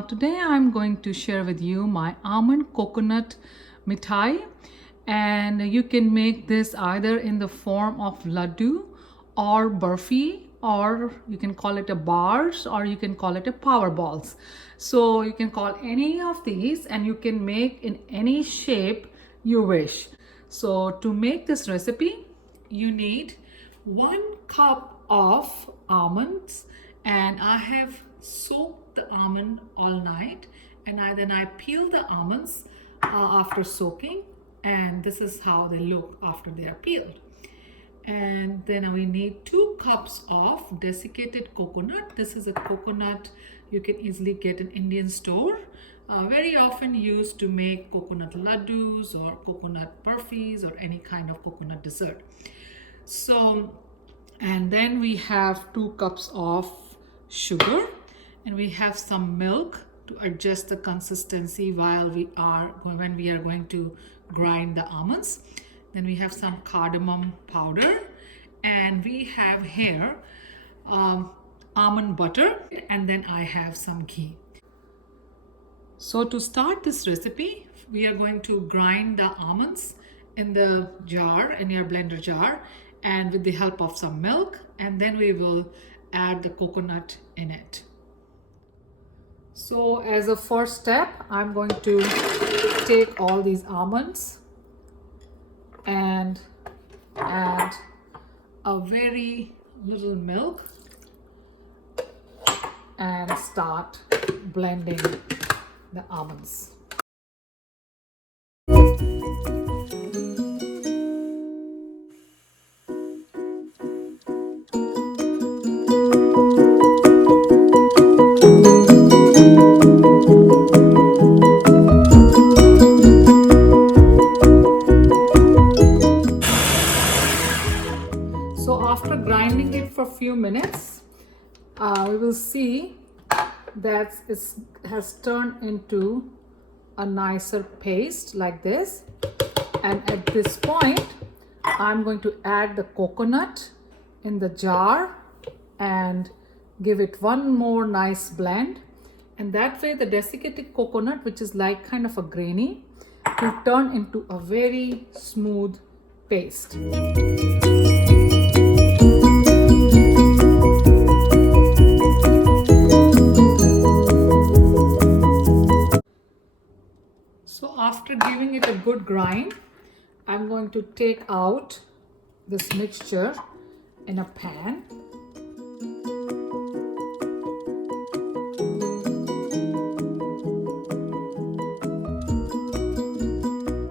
Today I'm going to share with you my almond coconut mithai, and you can make this either in the form of laddu or burfi, or you can call it a bars, or you can call it a power balls. So you can call any of these and you can make in any shape you wish. So to make this recipe you need 1 cup of almonds, and I have soaked the almond all night, and then I peel the almonds after soaking, and this is how they look after they are peeled. And then we need 2 cups of desiccated coconut. This is a coconut you can easily get in Indian store, very often used to make coconut laddus or coconut burfis or any kind of coconut dessert. So, and then we have 2 cups of sugar, and we have some milk to adjust the consistency when we are going to grind the almonds. Then we have some cardamom powder, and we have here almond butter, and then I have some ghee. So to start this recipe, we are going to grind the almonds in the jar, in your blender jar, and with the help of some milk, and then we will add the coconut in it. So as a first step, I'm going to take all these almonds and add a very little milk and start blending the almonds. So after grinding it for a few minutes, we will see that it has turned into a nicer paste like this. And at this point, I'm going to add the coconut in the jar and give it one more nice blend. And that way the desiccated coconut, which is like kind of a grainy, will turn into a very smooth paste. So after giving it a good grind, I'm going to take out this mixture in a pan.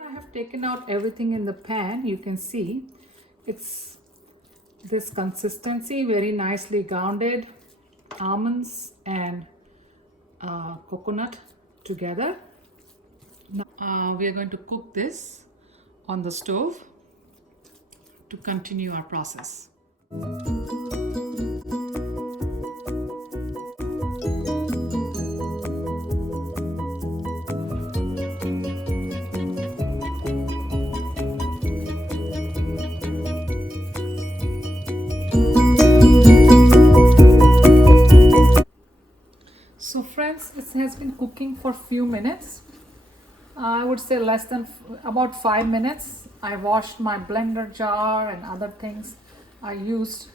I have taken out everything in the pan. You can see it's this consistency, very nicely grounded almonds and coconut together. Now we are going to cook this on the stove to continue our process. So friends, it has been cooking for a few minutes. I would say less than about 5 minutes. I washed my blender jar and other things I used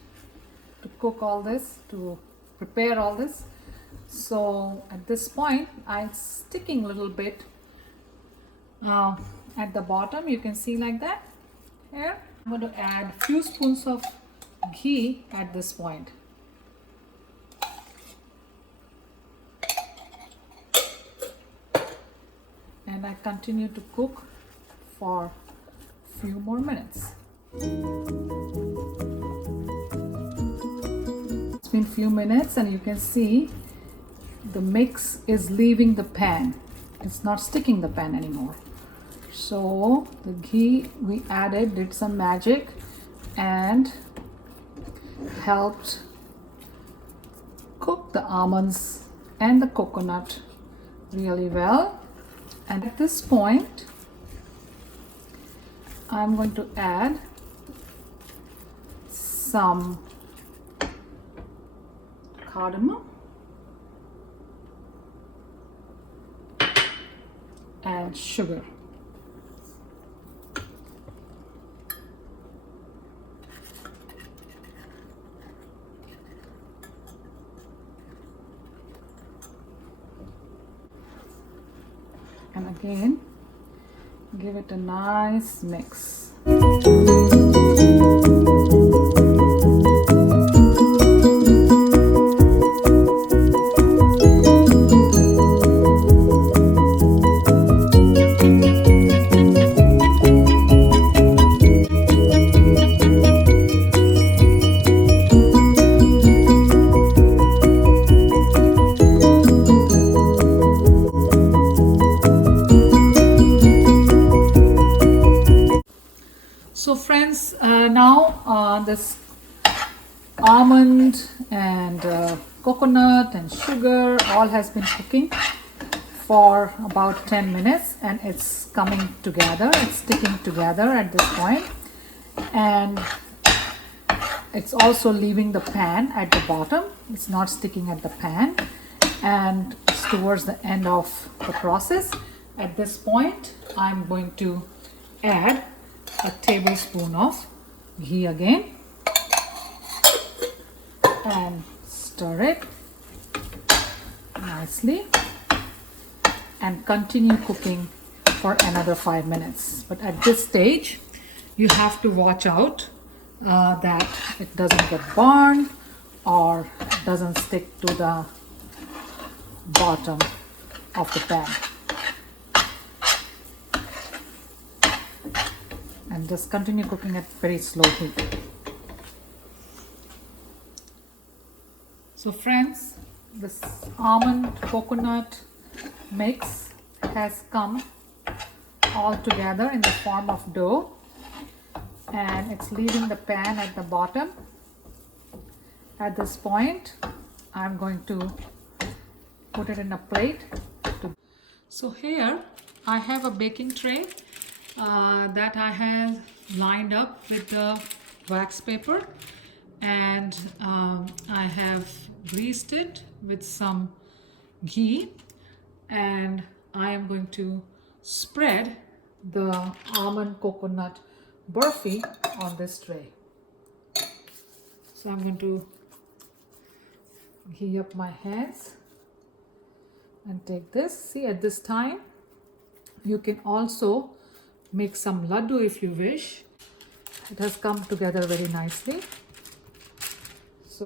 to cook all this, to prepare all this. So at this point, I'm sticking a little bit at the bottom. You can see like that. Here, I'm going to add a few spoons of ghee at this point. And I continue to cook for a few more minutes. It's been a few minutes, and you can see the mix is leaving the pan. It's not sticking the pan anymore. So the ghee we added did some magic and helped cook the almonds and the coconut really well. And at this point, I'm going to add some cardamom and sugar. And again, give it a nice mix. So friends, now this almond and coconut and sugar all has been cooking for about 10 minutes, and it's coming together, it's sticking together at this point, and it's also leaving the pan at the bottom. It's not sticking at the pan, and it's towards the end of the process. At this point, I'm going to add a tablespoon of ghee again and stir it nicely and continue cooking for another 5 minutes. But at this stage, you have to watch out that it doesn't get burned or doesn't stick to the bottom of the pan. And just continue cooking at very slow heat. So friends, this almond coconut mix has come all together in the form of dough, and it's leaving the pan at the bottom. At this point, I'm going to put it in a plate. So here I have a baking tray that I have lined up with the wax paper, and I have greased it with some ghee, and I am going to spread the almond coconut burfi on this tray. So I'm going to ghee up my hands and take this. See, at this time you can also make some laddu if you wish. It has come together very nicely. So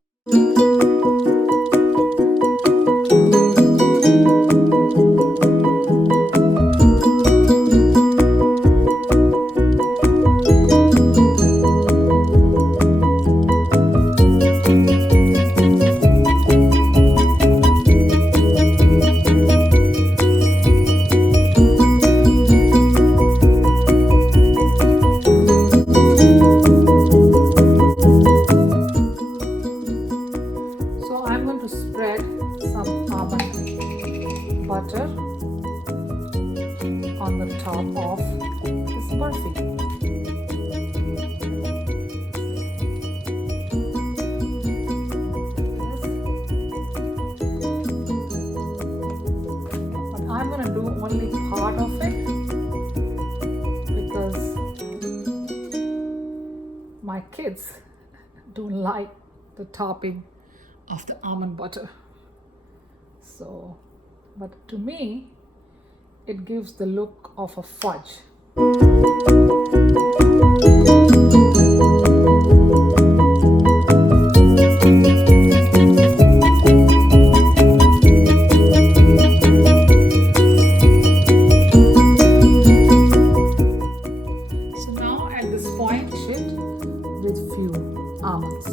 I'm going to spread some almond butter on the top of this burfi. But I'm going to do only part of it because my kids don't like the topping of the almond butter. So, but to me, it gives the look of a fudge. So now at this point, it with few almonds.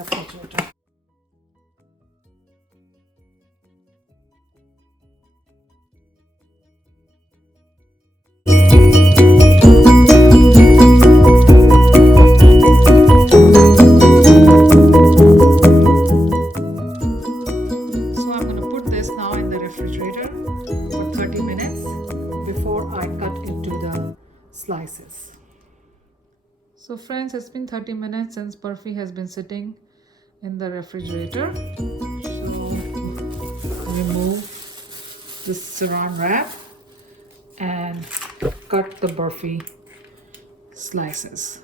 refrigerator. So I'm going to put this now in the refrigerator for 30 minutes before I cut into the slices. So friends, it's been 30 minutes since burfi has been sitting in the refrigerator. So remove this saran wrap and cut the burfi slices.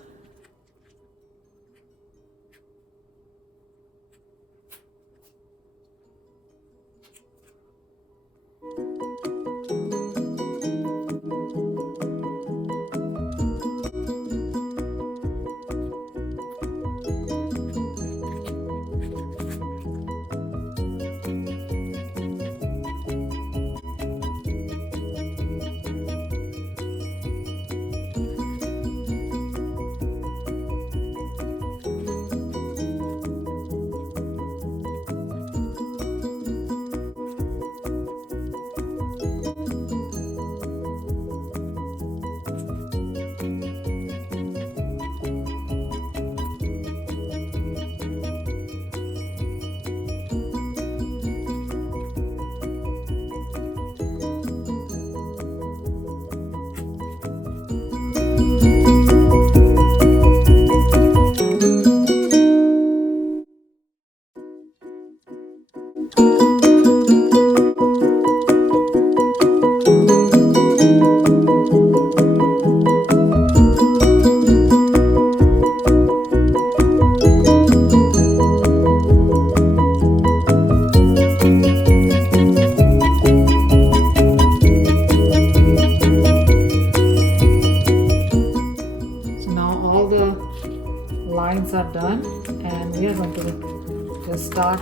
Lines are done, and we are going to just start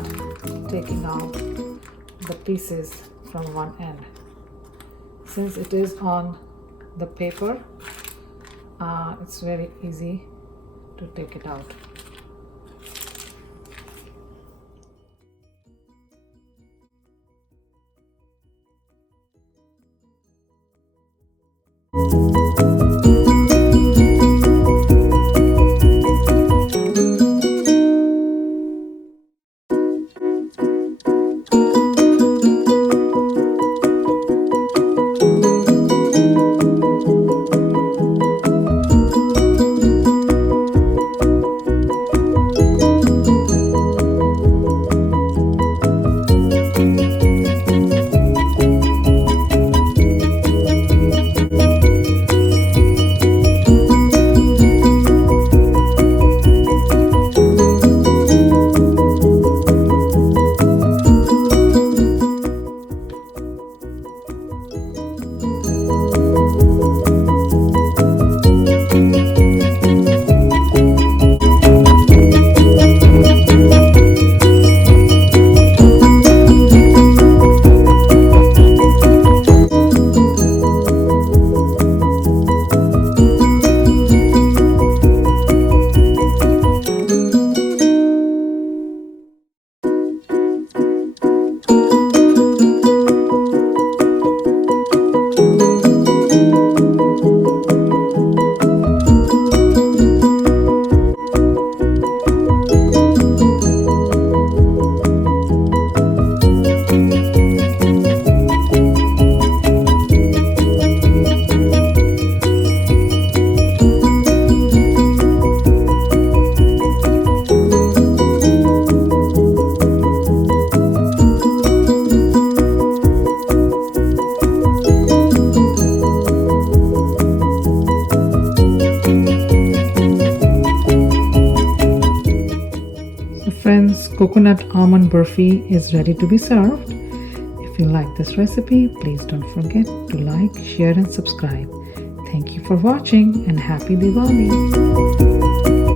taking out the pieces from one end. Since it is on the paper, it's very easy to take it out. Friends, coconut almond burfi is ready to be served. If you like this recipe, please don't forget to like, share and subscribe. Thank you for watching and happy Diwali!